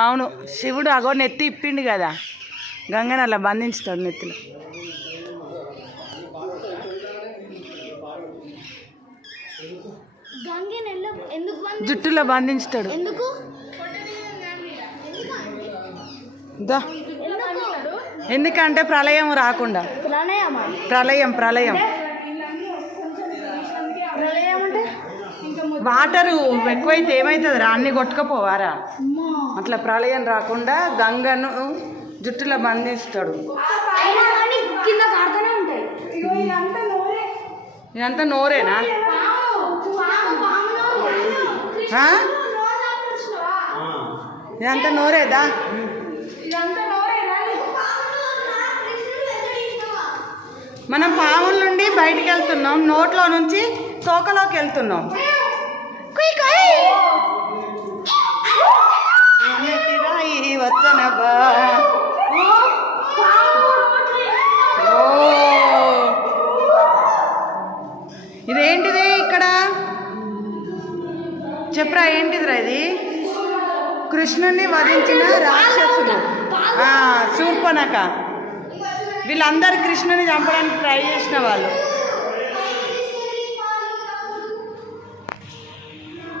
అవును శివుడు అగో నెత్తి ఇప్పిండు కదా. గంగని అలా బంధించుతాడు నెత్తిలో. జుట్టులో బంధించుతాడు. ఎందుకు? దా. ఎందుకు? ఎందుకంటే ప్రళయం రాకుండా. ప్రళయం ప్రళయం. వాటరు ఎక్కువైతే ఏమవుతుంది రా అన్ని కొట్టుకపోవారా? అమ్మా. అట్లా ప్రళయం రాకుండా గంగను జుట్టులో బంధిస్తాడు. ఇదంతా నోరేనా? ఇదంతా నోరేదా? మనం పాముల నుండి బయటికి వెళ్తున్నాం. నోట్లో నుంచి తోకలోకి వెళ్తున్నాం. కుయ్ ఇదేంటిది ఇక్కడ? చెప్పరా ఏంటిదిరా ఇది? కృష్ణుని వధించిన రాక్షసుడు. ఆ, వీళ్ళందరూ కృష్ణుని చంపడానికి ట్రై చేసిన వాళ్ళు.